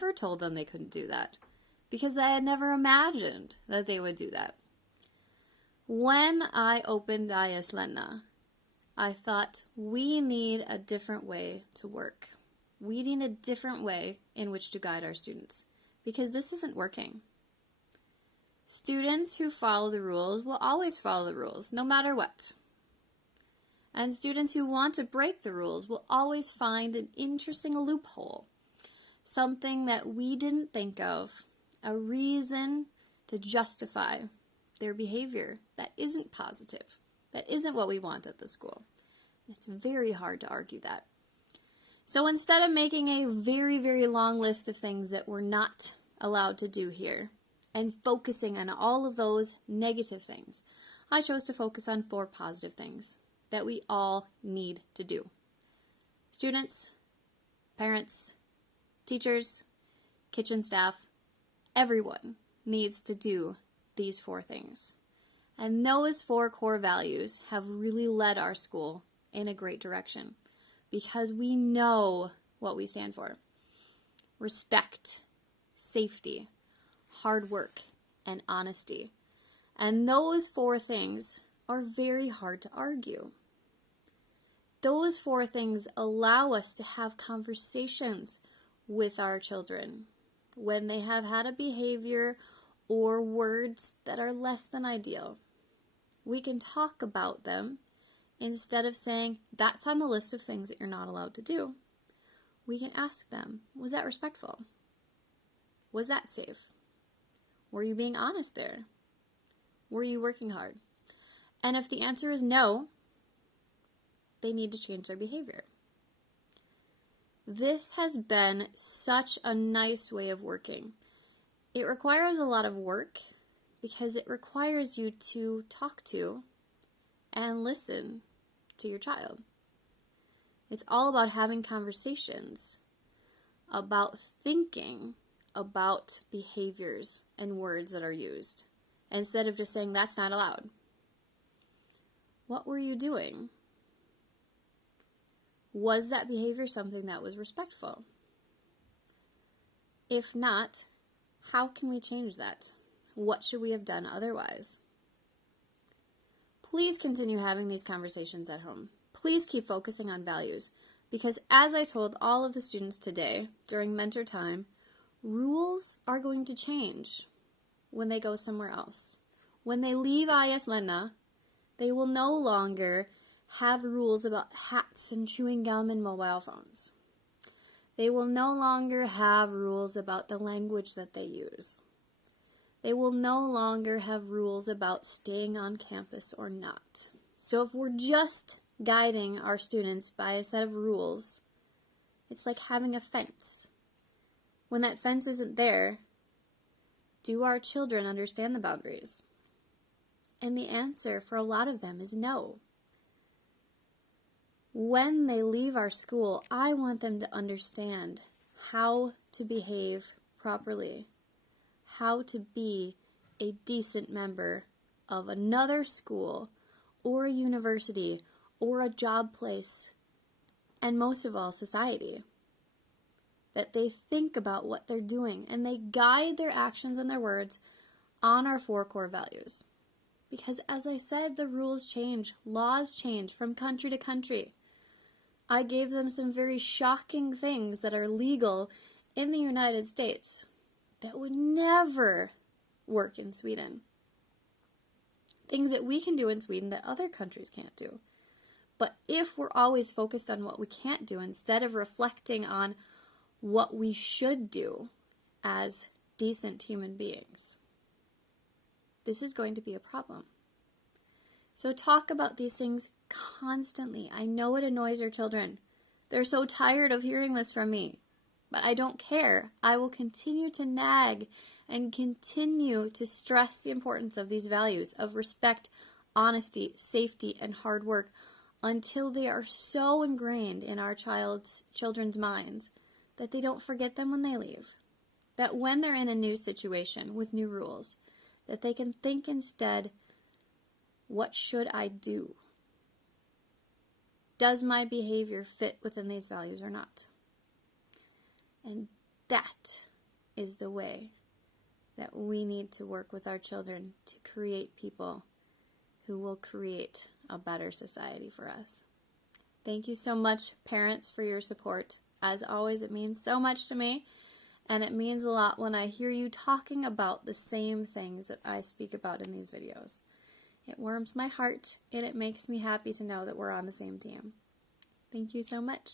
never told them they couldn't do that because I had never imagined that they would do that. When I opened IS Länna, I thought we need a different way to work. We need a different way in which to guide our students because this isn't working. Students who follow the rules will always follow the rules, no matter what. And students who want to break the rules will always find an interesting loophole, something that we didn't think of, a reason to justify their behavior that isn't positive, that isn't what we want at the school. It's very hard to argue that. So instead of making a very, very long list of things that we're not allowed to do here and focusing on all of those negative things, I chose to focus on 4 positive things that we all need to do. Students, parents, teachers, kitchen staff, everyone needs to do these 4 things. And those 4 core values have really led our school in a great direction because we know what we stand for. Respect, safety, hard work, and honesty. And those 4 things are very hard to argue. Those 4 things allow us to have conversations with our children when they have had a behavior or words that are less than ideal. We can talk about them instead of saying, that's on the list of things that you're not allowed to do. We can ask them, was that respectful? Was that safe? Were you being honest there? Were you working hard? And if the answer is no, they need to change their behavior. This has been such a nice way of working. It requires a lot of work because it requires you to talk to and listen to your child. It's all about having conversations, about thinking about behaviors and words that are used, instead of just saying, that's not allowed. What were you doing? Was that behavior something that was respectful? If not, how can we change that? What should we have done otherwise? Please continue having these conversations at home. Please keep focusing on values, because as I told all of the students today during mentor time, rules are going to change when they go somewhere else. When they leave IS Länna, they will no longer have rules about hats and chewing gum and mobile phones. They will no longer have rules about the language that they use. They will no longer have rules about staying on campus or not. So if we're just guiding our students by a set of rules, it's like having a fence. When that fence isn't there, do our children understand the boundaries? And the answer for a lot of them is no. When they leave our school, I want them to understand how to behave properly, how to be a decent member of another school or a university or a job place, and most of all, society. That they think about what they're doing and they guide their actions and their words on our 4 core values. Because as I said, the rules change, laws change from country to country. I gave them some very shocking things that are legal in the United States that would never work in Sweden. Things that we can do in Sweden that other countries can't do. But if we're always focused on what we can't do instead of reflecting on what we should do as decent human beings, this is going to be a problem. So talk about these things constantly. I know it annoys your children. They're so tired of hearing this from me. But I don't care. I will continue to nag and continue to stress the importance of these values of respect, honesty, safety, and hard work until they are so ingrained in our children's minds that they don't forget them when they leave. That when they're in a new situation with new rules, that they can think instead, what should I do? Does my behavior fit within these values or not? And that is the way that we need to work with our children to create people who will create a better society for us. Thank you so much, parents, for your support. As always, it means so much to me, and it means a lot when I hear you talking about the same things that I speak about in these videos. It warms my heart, and it makes me happy to know that we're on the same team. Thank you so much.